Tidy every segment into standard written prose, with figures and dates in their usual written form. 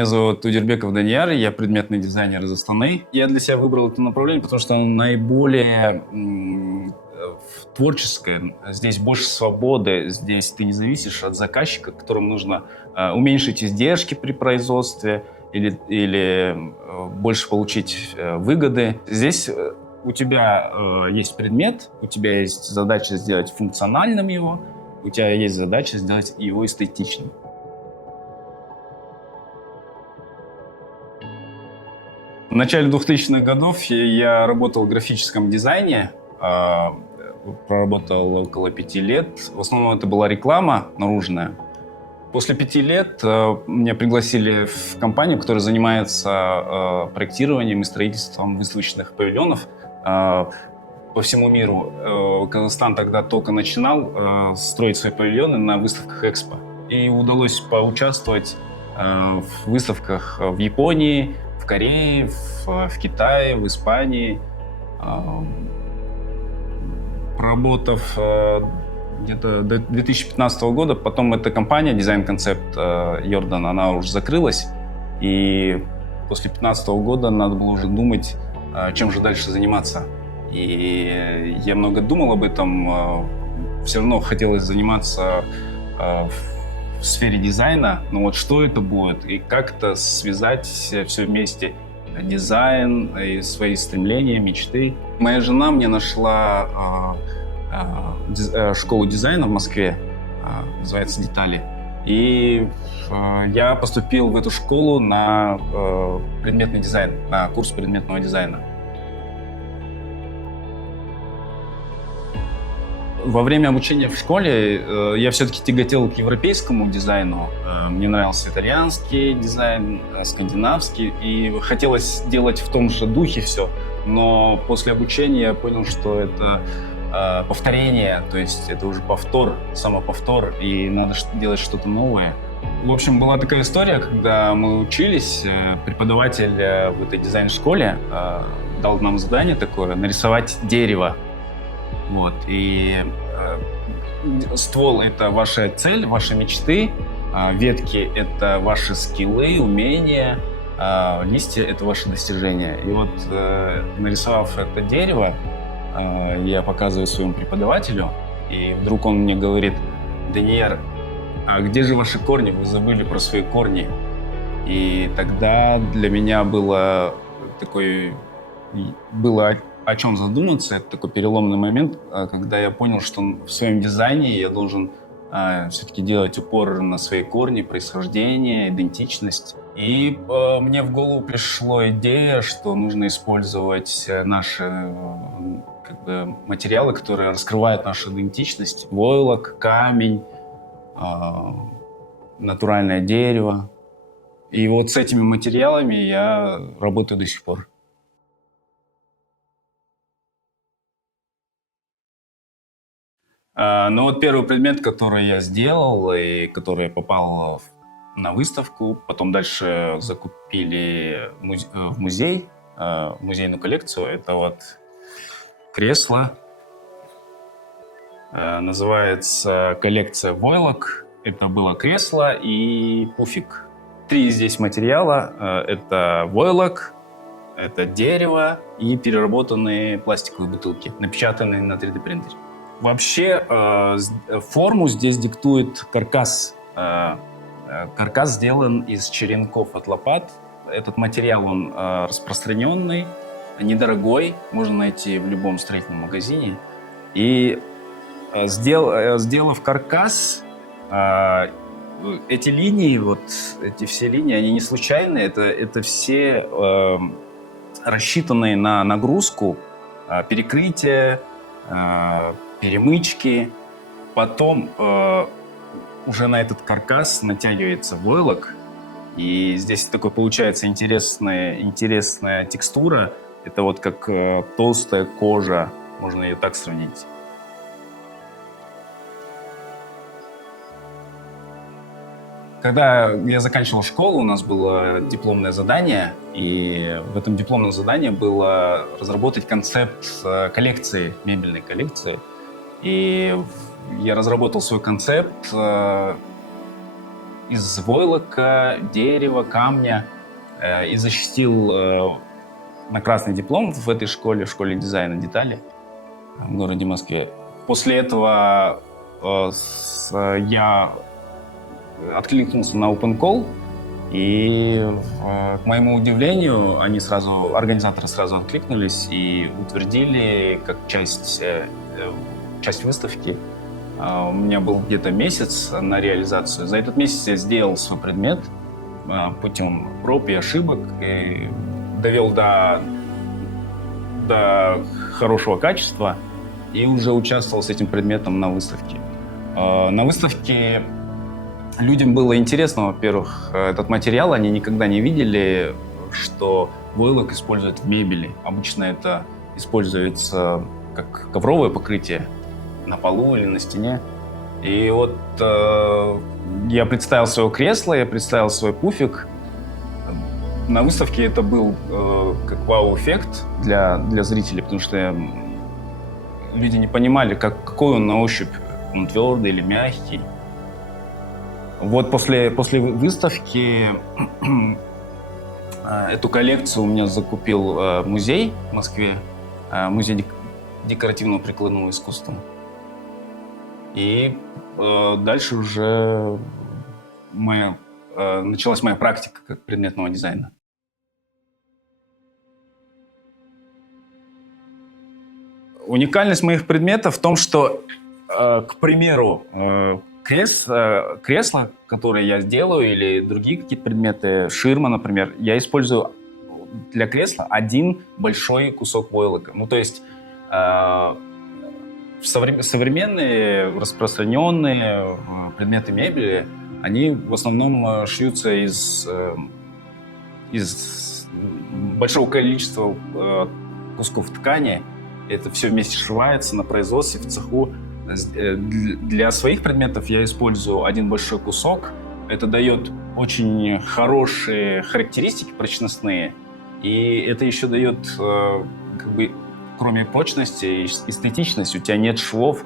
Меня зовут Удирбеков Данияр, я предметный дизайнер из Астаны. Я для себя выбрал это направление, потому что оно наиболее творческое. Здесь больше свободы, здесь ты не зависишь от заказчика, которому нужно уменьшить издержки при производстве или больше получить выгоды. Здесь у тебя есть предмет, у тебя есть задача сделать функциональным его, у тебя есть задача сделать его эстетичным. В начале 2000-х годов я работал в графическом дизайне, проработал около 5 лет. В основном это была реклама наружная. После 5 лет меня пригласили в компанию, которая занимается проектированием и строительством выставочных павильонов по всему миру. Казахстан тогда только начинал строить свои павильоны на выставках Экспо. И удалось поучаствовать в выставках в Японии, в Корее, в Китае, в Испании. Проработав где-то до 2015 года, потом эта компания, дизайн-концепт Йордан, она уже закрылась. И после 2015 года надо было уже думать, чем же дальше заниматься. И я много думал об этом. Все равно хотелось заниматься в сфере дизайна, но вот что это будет и как это связать все вместе, дизайн и свои стремления, мечты. Моя жена мне нашла школу дизайна в Москве, называется «Детали», и я поступил в эту школу на предметный дизайн, на курс предметного дизайна. Во время обучения в школе я все-таки тяготел к европейскому дизайну. Мне нравился итальянский дизайн, скандинавский, и хотелось делать в том же духе все. Но после обучения я понял, что это повторение, то есть это уже повтор, самоповтор, и надо делать что-то новое. В общем, была такая история, когда мы учились, преподаватель в этой дизайн-школе дал нам задание такое — нарисовать дерево. Вот. И ствол — это ваша цель, ваши мечты, ветки — это ваши скиллы, умения, листья — это ваши достижения. И вот, нарисовав это дерево, я показываю своему преподавателю, и вдруг он мне говорит: «Данияр, а где же ваши корни? Вы забыли про свои корни». И тогда для меня было о чем задуматься. Это такой переломный момент, когда я понял, что в своем дизайне я должен все-таки делать упор на свои корни, происхождение, идентичность. И мне в голову пришла идея, что нужно использовать наши материалы, которые раскрывают нашу идентичность. Войлок, камень, натуральное дерево. И вот с этими материалами я работаю до сих пор. Ну вот первый предмет, который я сделал и который попал на выставку, потом дальше закупили в музей, в музейную коллекцию. Это вот кресло. Называется коллекция войлок. Это было кресло и пуфик. 3 здесь материала. Это войлок, это дерево и переработанные пластиковые бутылки, напечатанные на 3D принтере. Вообще форму здесь диктует каркас. Каркас сделан из черенков от лопат. Этот материал, он распространенный, недорогой, можно найти в любом строительном магазине. И сделав каркас, эти линии, вот эти все линии, они не случайные, это все рассчитанные на нагрузку, перекрытие, перемычки. Потом уже на этот каркас натягивается войлок, и здесь такой получается интересная текстура. Это вот как толстая кожа, можно ее так сравнить. Когда я заканчивал школу, у нас было дипломное задание, и в этом дипломном задании было разработать концепт коллекции, мебельной коллекции. И я разработал свой концепт, из войлока, дерева, камня и защитил на красный диплом в этой школе, в школе дизайна детали в городе Москве. После этого я откликнулся на Open Call, и, к моему удивлению, организаторы сразу откликнулись и утвердили как часть выставки. У меня был где-то месяц на реализацию. За этот месяц я сделал свой предмет путем проб и ошибок, и довел до хорошего качества и уже участвовал с этим предметом на выставке. На выставке людям было интересно, во-первых, этот материал. Они никогда не видели, что войлок используют в мебели. Обычно это используется как ковровое покрытие на полу или на стене. И вот я представил свое кресло, я представил свой пуфик. На выставке это был как вау-эффект для зрителей, потому что люди не понимали, какой он на ощупь, он твердый или мягкий. Вот после выставки эту коллекцию у меня закупил музей в Москве, музей декоративного прикладного искусства. И дальше уже началась моя практика как предметного дизайна. Уникальность моих предметов в том, что, к примеру, кресло, которое я сделаю, или другие какие-то предметы, ширма, например, я использую для кресла один большой кусок войлока. Ну, то есть современные распространенные предметы мебели, они в основном шьются из большого количества кусков ткани. Это все вместе сшивается на производстве, в цеху. Для своих предметов я использую один большой кусок. Это дает очень хорошие характеристики прочностные. И это еще дает, кроме прочности, эстетичность. У тебя нет швов.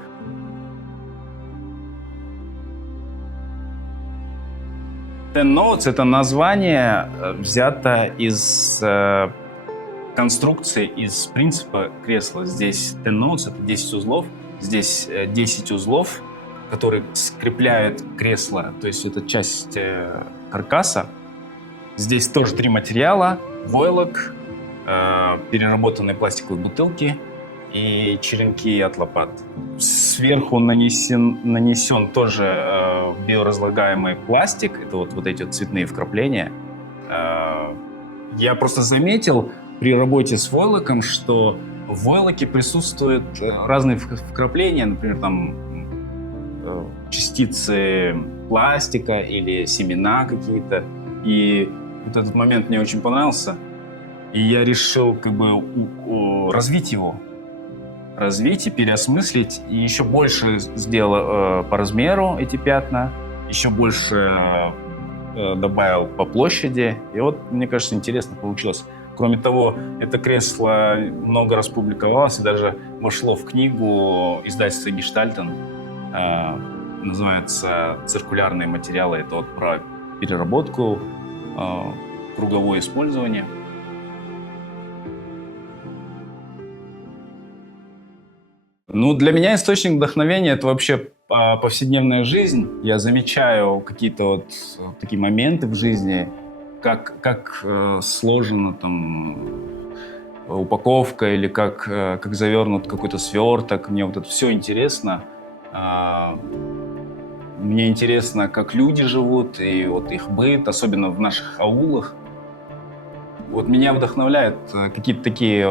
Ten Notes — это название взято из конструкции, из принципа кресла. Здесь Ten Notes — это 10 узлов. Здесь 10 узлов, которые скрепляют кресло, то есть это часть каркаса. Здесь тоже 3 материала: войлок, переработанные пластиковые бутылки и черенки от лопат. Сверху нанесен тоже биоразлагаемый пластик. Это вот эти вот цветные вкрапления. Я просто заметил при работе с войлоком, что в войлоке присутствуют разные вкрапления, например, там частицы пластика или семена какие-то. И вот этот момент мне очень понравился. И я решил развить его. Развить и переосмыслить. И еще больше сделал по размеру эти пятна. Еще больше добавил по площади. И вот, мне кажется, интересно получилось. Кроме того, это кресло много раз публиковалось и даже вошло в книгу издательства «Гештальтен». Называется «Циркулярные материалы». Это вот про переработку, круговое использование. Ну, для меня источник вдохновения — это вообще повседневная жизнь. Я замечаю какие-то вот такие моменты в жизни, как сложена там упаковка или как завернут какой-то сверток. Мне вот это все интересно. Мне интересно, как люди живут, и вот их быт, особенно в наших аулах. Вот меня вдохновляют какие-то такие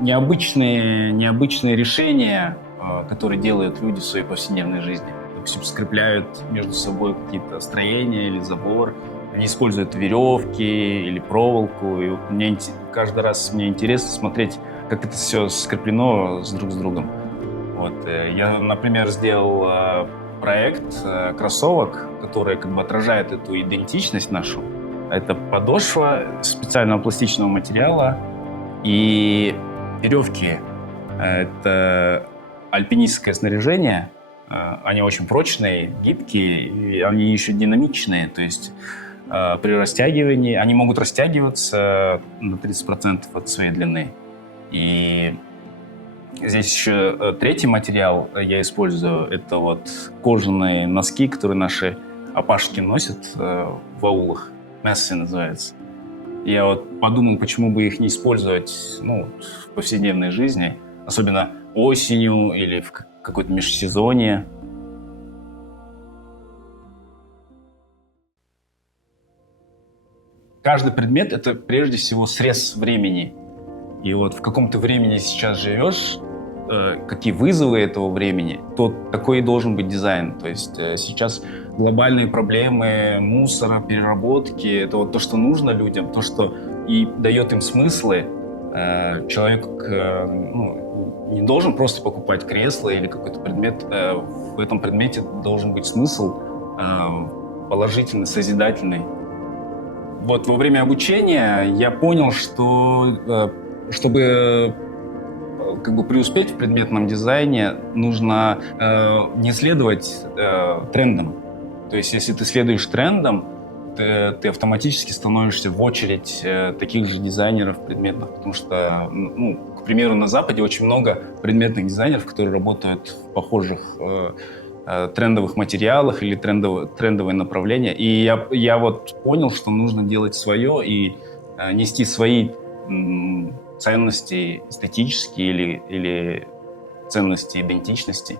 необычные решения, которые делают люди в своей повседневной жизни. Допустим, скрепляют между собой какие-то строения или забор. Они используют веревки или проволоку. И вот каждый раз мне интересно смотреть, как это все скреплено друг с другом. Вот. Я, например, сделал проект кроссовок, который отражает эту идентичность нашу. Это подошва специального пластичного материала и веревки. Это альпинистское снаряжение, Они очень прочные, гибкие, и они еще динамичные. То есть при растягивании они могут растягиваться на 30% от своей длины. И здесь еще третий материал я использую. Это вот кожаные носки, которые наши опашки носят в аулах. Мессы называется. Я вот подумал, почему бы их не использовать в повседневной жизни, особенно осенью или в какое-то межсезонье. Каждый предмет — это прежде всего срез времени. И вот в каком ты времени сейчас живешь, какие вызовы этого времени, то такой и должен быть дизайн. То есть сейчас глобальные проблемы мусора, переработки — это вот то, что нужно людям, то, что и дает им смыслы. Человек не должен просто покупать кресло или какой-то предмет. В этом предмете должен быть смысл положительный, созидательный. Вот во время обучения я понял, что чтобы преуспеть в предметном дизайне, нужно не следовать трендам. То есть если ты следуешь трендам, ты автоматически становишься в очередь таких же дизайнеров предметных, потому что, к примеру, на Западе очень много предметных дизайнеров, которые работают в похожих трендовых материалах или трендовые направления. И я вот понял, что нужно делать свое и нести свои ценности эстетические или ценности идентичности.